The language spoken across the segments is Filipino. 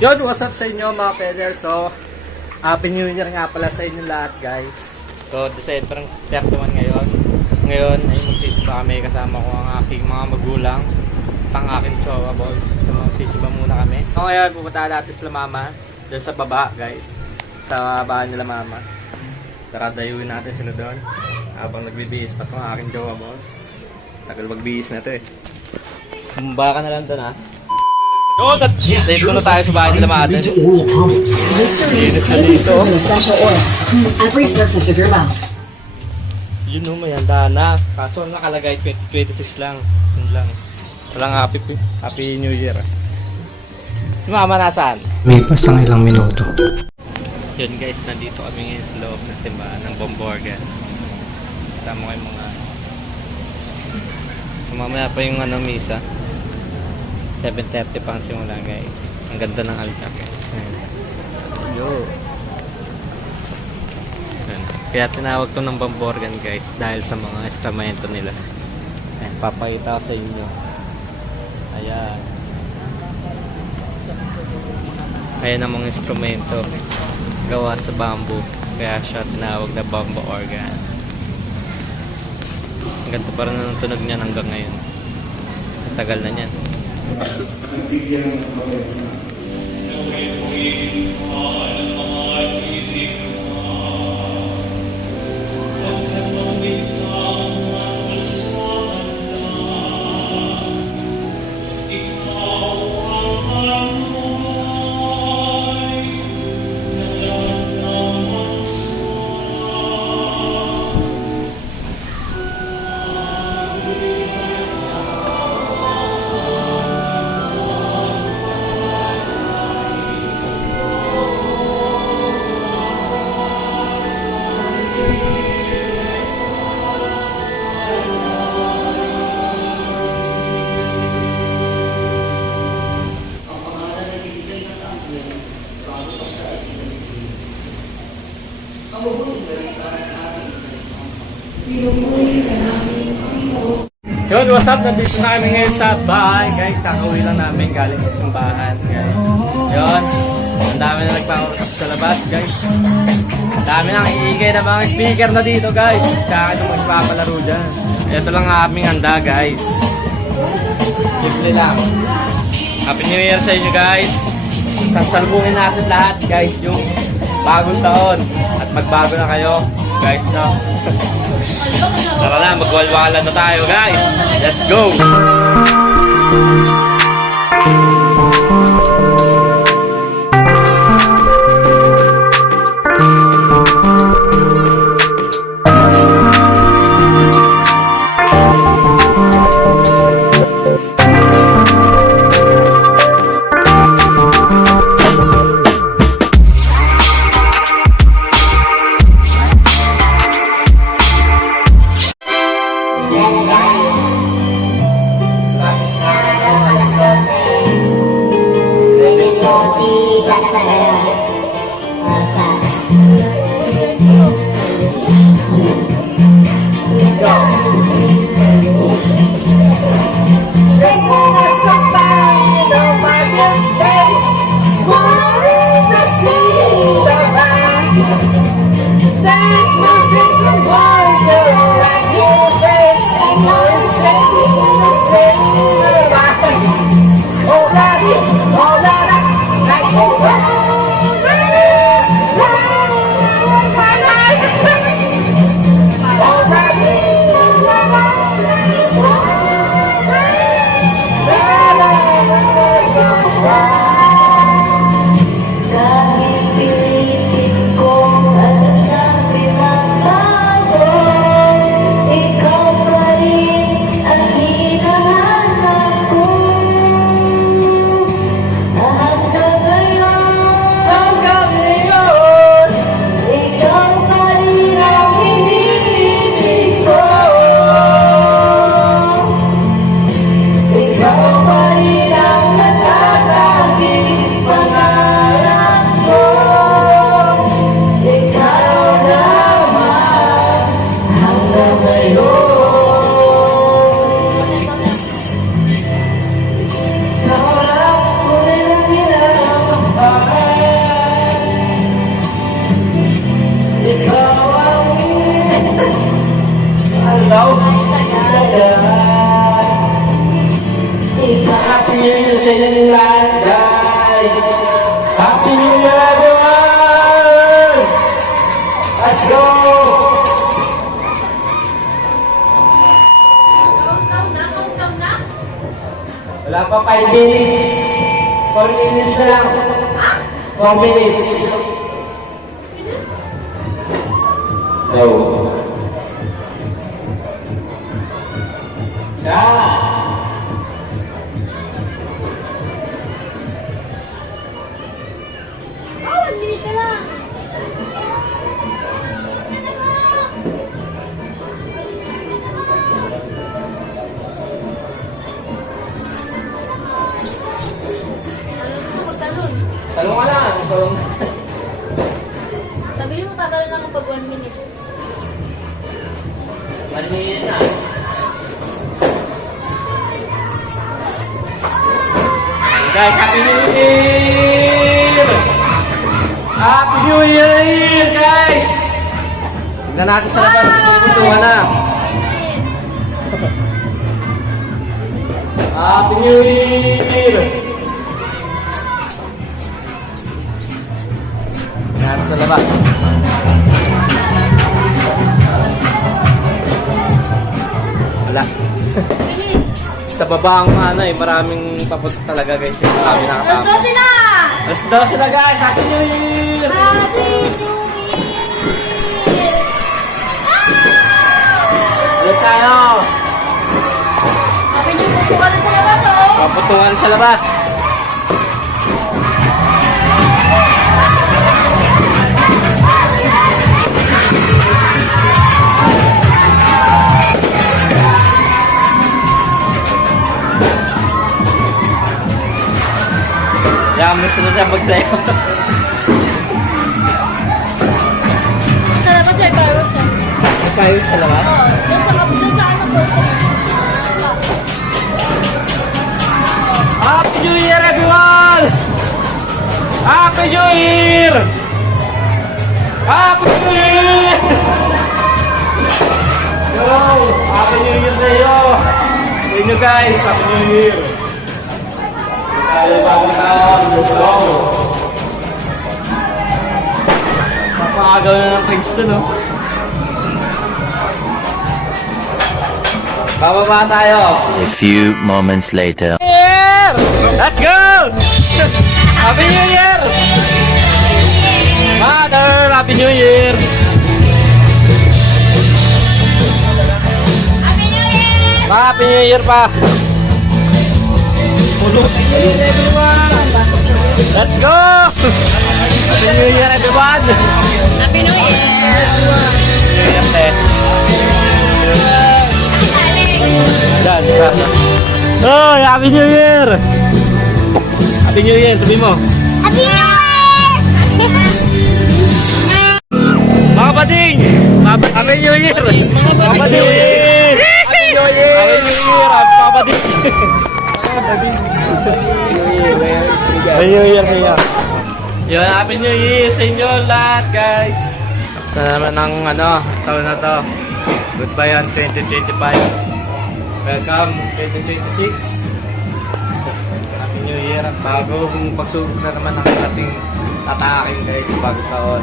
Yun, what's up sa inyo mga peder? So, Happy New Year nga pala sa inyo lahat guys. So, December 31 ngayon. Ngayon ay magsisimba kami kasama ko ang aking mga magulang, pang aking chowa boys. So, magsisimba muna kami. So, ngayon pupunta natin sila mama dun sa baba guys, sa bahay nila mama. Tara, dayuin natin sila doon habang nagbibihis pa itong aking jowa boss. Tagal magbihis na ito eh. Bumba ka na lang doon ha. Yun, dito na tayo sa bahay nila mother. Linis na dito. Yun o, may handa na. Kaso nakalagay 2026 lang. Yun lang. Walang happy New Year. Si mama nasaan? May pasang ilang minuto. Yun guys, nandito kami ngayon sa loob ng simbahan ng Bomborgan. Kasama ko yung mga mamaya pa yung misa. 7:30 pang simula guys. Ang ganda ng altar guys. Yo. Kaya tinawag to ng Bomborgan guys dahil sa mga instrumento nila. Ayan, papakita ko sa inyo. Ayan. Ayan ang mga instrumento gawa sa bamboo. Kaya siya tinawag na bamboo organ. Ang ganda pa rin ng tunog niyan hanggang ngayon. Tagal na niyan. Yun, what's up? Nandito na kami ngayon sa bahay guys. Kakauwi lang namin galing sa simbahan guys. Yun, ang dami na nagpapakap sa labas guys. Ang dami nang iigay na mga speaker na dito guys. Tsaka ito magpapalaro dyan. Ito lang ang aming handa guys. Simple lang. Happy New Year sa inyo guys. Sasalubungin natin lahat guys yung bagong taon. At magbago na kayo guys, no? Tara na, magwalwalan na tayo guys. Let's go! New Year sa inyo lahat, guys! Happy New Year, everyone! Let's go! Countdown na? Wala pa 5 minutes. 4 minutes na lang. 4 minutes. Go. Lita lang. Talon. Talong ka lang. Talong. Sabihin mo tatalon lang kapag 1 minute. 1 minute na. Guys, Happy New Year! Happy New Year, guys! Tignan natin sa labas. Tutungan na. Happy New Year! Tignan natin sa labas. Wala. Sa baba ang maraming papunta talaga guys. Kami Alas nakatapos. 12 na! Alas 12 na guys! Happy New Year! Happy New Year! Ulit tayo! Happy New Year! Pupunta na sa labas, oh! Paputungan sa labas. Yan, gusto na siya magsayo. Sa labas may fireworks yan. Tayo sa labas. Oo, doon sa ano po. Happy New Year, everyone! Happy New Year! Happy New Year! Yo! Happy New Year sa iyo! Sa inyo guys, Happy New Year! Tayo bagong taon, let's go! Papagaw na ng Princeton, no? Bababa tayo! A few moments later. Year! Let's go! Happy New Year! Mother, Happy New Year! Happy New Year! Happy New Year pa! Happy New Year, everyone! Let's go! Happy New Year, everyone! Happy New Year! New Year, te. Yan, oh, Happy New Year! Happy New Year, sabi mo. Happy New Year! Mga bading! Happy New Year! Mga bading! Happy New Year! Happy New Year! Mga bading! Happy New Year sa inyo! Yun, Happy New Year sa inyo lahat, guys! Sa naman ng taon na to. Goodbye on 2025. Welcome 2026. Happy New Year. Bagong pagsubok na naman ang ating tatakin guys sa bagong taon.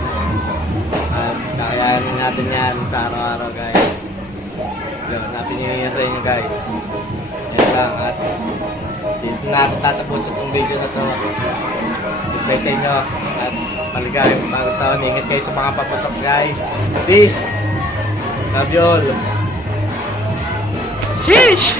At kakayanin natin yan sa araw-araw guys. Yun, Happy New Year sa inyo guys. Yan lang at dito natin tatapos itong video na to. Goodbye sa inyo at maligayang bagong taon. Ingat kayo sa mga papasok guys. Peace! Love you all! Sheesh!